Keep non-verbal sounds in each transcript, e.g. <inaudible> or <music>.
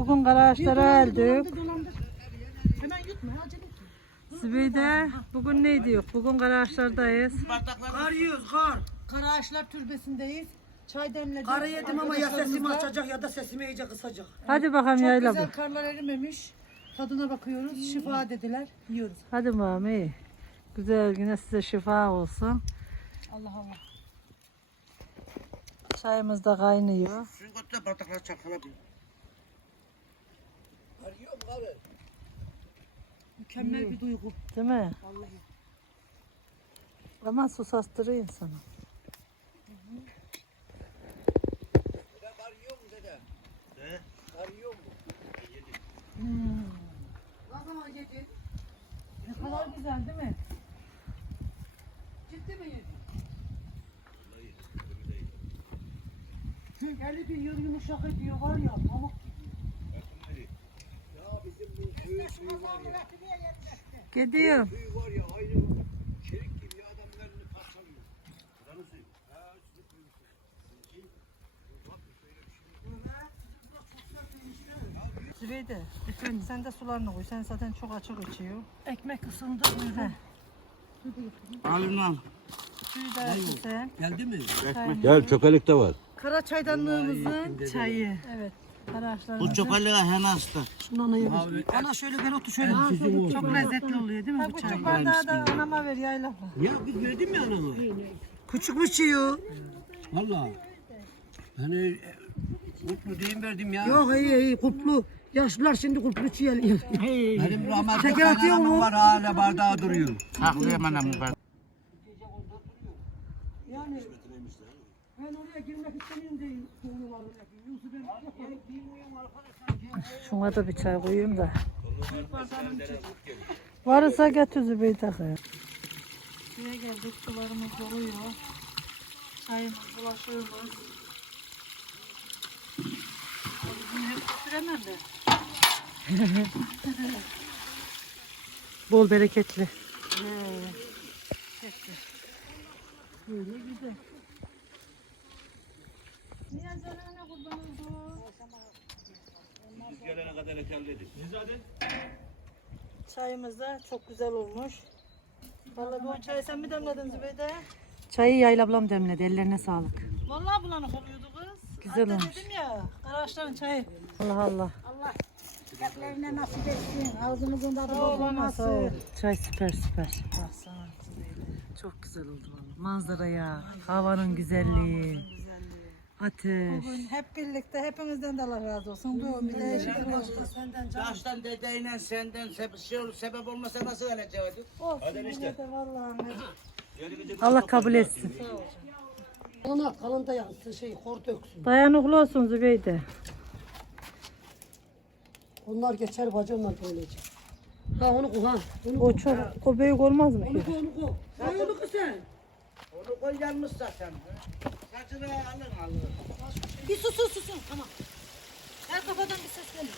Bugün. Hemen yutma acele etme. Zübeyde bugün ne diyor? Bugün karaağaçlardayız. Kar yiyoruz kar. Kara Ağaçlar Türbesi'ndeyiz. Çay demledik. Karı yedim ama ya sesimi açacak ya da sesimi iyice kısacak. Hadi bakalım Çok yayla güzel bu. karlar erimemiş. Tadına bakıyoruz. Şifa dediler. Yiyoruz. Hadi Mami. Güzel güne size şifa olsun. Allah Allah. Çayımız da kaynıyor. Şunu götür bardakları çalkalayayım. Mükemmel bir duygu. Değil mi? Vallahi. Ama susastırıyor insanı. Ne zaman yedin? Ne kadar güzel değil mi? Ciddi mi yedin? Eli bir yür yumuşak ediyor var ya pamuk gibi. Gidiyorum. Suyu var ya aynı çelik gibi adamlarını parçalıyor. Buranın suyu. Ha, üstüne koymuşlar. Zübeyde, efendim sen de sularını koy. Sen zaten çok açık içiyor. Ekmek ısındı buyurun. Alın al. Suyu da sen. Geldi mi? Gel çökelik de var. Kara çaydanlığımızın çayı. Evet. Bu çokalığa hen hasta. Şundan ayırmış. Ana şöyle ben otur şöyle. Çok lezzetli oluyor değil mi bu Bu çay? çok bardağı da anama ver yayla. Ya kız verdim ya anama. Küçük mü çiğiyor? Valla. Hani kurtlu diyeyim verdim ya. Yok iyi iyi kurtlu. Yaşlılar şimdi kurtlu çiğeliyor. Benim rahmetli Şeker atıyor kaynanamın mu? var hala bardağı duruyor. Haklıya bana mı bak. Yani ben oraya girmek istemiyorum değil. Konular Yusuf ben Şuna da bir çay koyayım da. Varsa getir Zübeyde. Suya geldik. Sularımız doluyor. Çayımız, bulaşığımız. Hep götüremem de. <laughs> Bol bereketli. Böyle güzel. Niye canına kurban oldu? Gelene kadar ekelledik. Çayımız da çok güzel olmuş. Vallahi bu çayı sen mi demledin Zübeyde? Çayı Yayla ablam demledi. Ellerine sağlık. Vallahi bulanık oluyordu kız. Güzel Hatta olmuş. dedim ya, karaağaçların çayı. Allah Allah. Allah kalplerine nasip etsin. Ağzımızın tadı Sağ ol ana, sağ ol. bozulmasın. Çay süper süper. Zübeyde. Çok güzel oldu vallahi. Manzaraya, havanın güzelliği, ateş. Bugün hep birlikte hepimizden de Allah razı olsun. Doğum bir değişiklik olsun. Yaştan dedeyle senden sebep, şey olur, sebep olmasa nasıl ölecektik? Olsun Zübeyde vallahi. Allah kabul etsin. Ona kalın da yansın şey kor döksün. Dayanıklı olsun Zübeyde. Onlar geçer bacı onlar böylece. Ha onu koy ha. Onu O çok, o büyük olmaz mı ki? koy onu koy. Ha onu koy sen. Onu koy yanmış zaten. Saçını alın alın. Bir susun susun tamam. Her kafadan bir ses geliyor.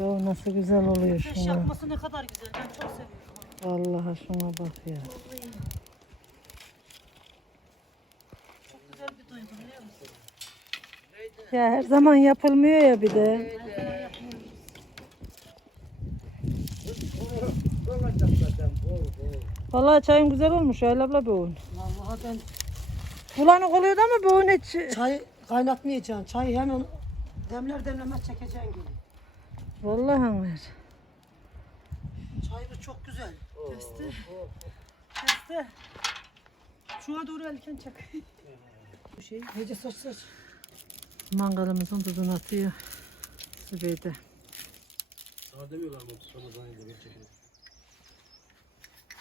O nasıl güzel oluyor Ateş şuna. yakması ne kadar güzel. Ben çok seviyorum. Vallahi şuna bak ya. Çok güzel bir duygu biliyor musun? Ya her zaman yapılmıyor ya bir de. Vallahi çayın güzel olmuş Ayla abla bir oyun. Vallahi ben Bulanık oluyordu ama bu oyun hiç. çay kaynatmayacaksın. Çayı hemen demler demlemez çekeceksin gibi. Vallahi ver. Çayımız çok güzel. Kesti. Kesti. Şuna doğru elken çak. Bu şey. Gece saç saç. Mangalımızın tuzunu atıyor. Zübeyde.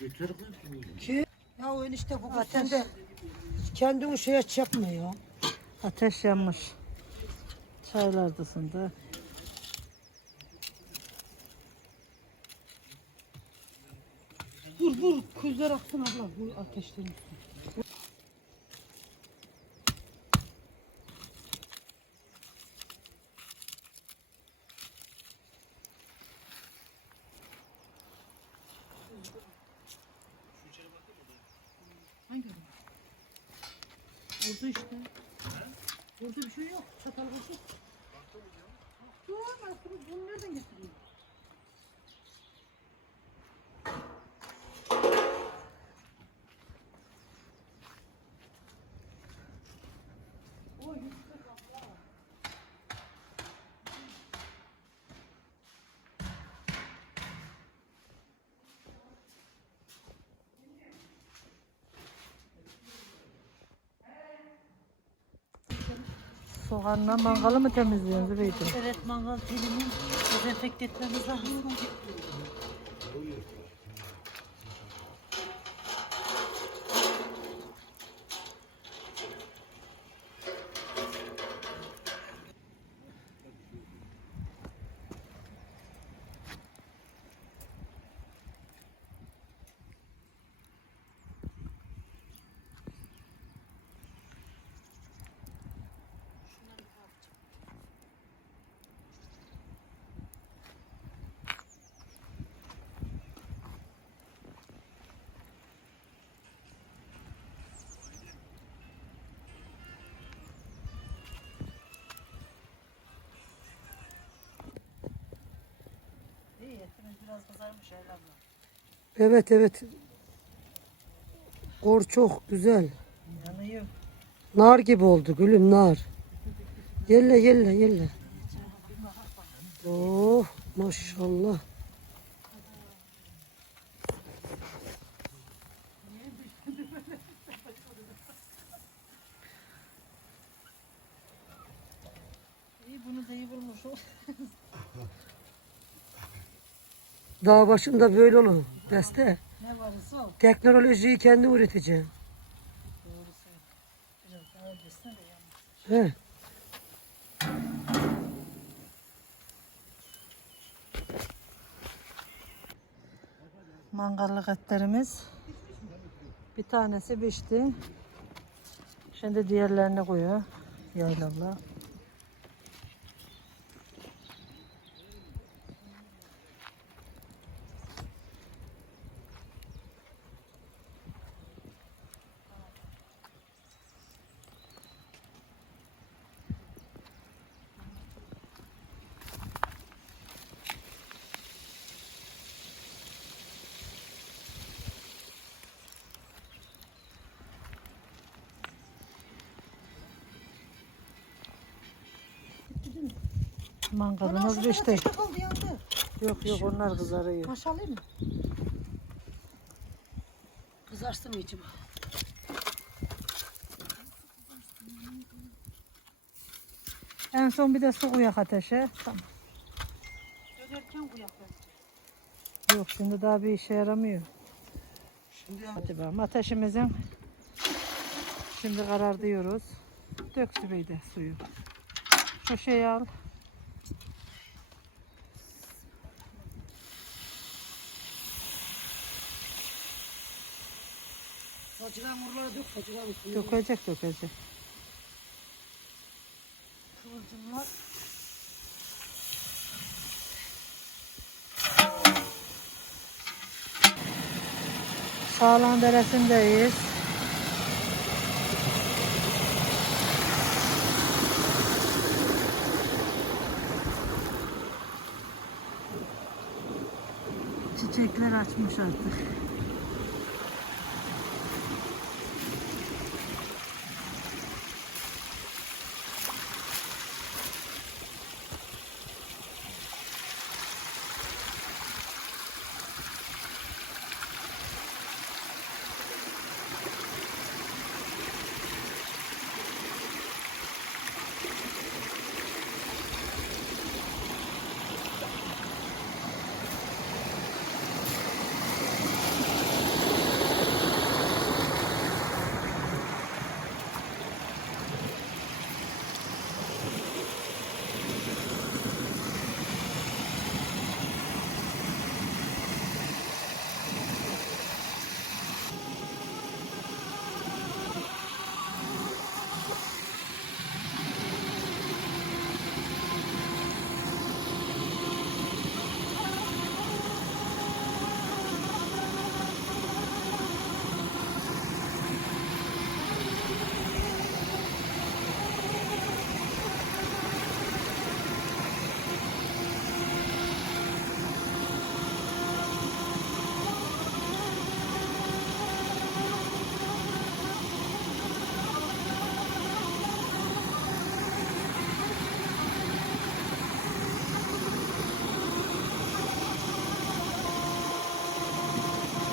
Yeter kız. Ki ya o enişte bu sen de kendini şeye çekme ya. Ateş yanmış. Çaylar da. Dur dur. Kuzlar aksın abla. Bu ateşlerin. Vurdu işte. Vurdu bir şey yok. Çatal vurdu. Dur aslında bunu nereden getiriyor? Soğanla mangalı mı temizliyorsun Zübeyde? Evet mangal telini dezenfekte etmemiz lazım. İyi etimiz biraz kızarmış herhalde. Evet evet. Kor çok güzel. Yanıyor. Nar gibi oldu gülüm nar. Yelle yelle yelle. Oh maşallah. İyi bunu da iyi bulmuş. <laughs> Dağ başında böyle olur. Beste. Ne varsa o. Teknolojiyi kendi üreteceğim. Doğrusu. Biraz daha öncesine de yanmış. He. Mangallık etlerimiz. Bir tanesi pişti. Şimdi diğerlerini koyuyor. Yaylallah. Pişti. kaldı yandı. Yok yok onlar kızarıyor. Maşallah mı? Kızarsın içim. En son bir de su koyak ateşe. Tamam. Dönerken yapar. Yok şimdi daha bir işe yaramıyor. Hadi bakalım ateşimizin şimdi karardıyoruz. Dök Zübeyde suyu. Şu şeyi al. Saçılan murlara dök saçılan üstüne. Dökecek dökecek. Kıvılcımlar. Sağlan deresindeyiz. Çiçekler açmış artık.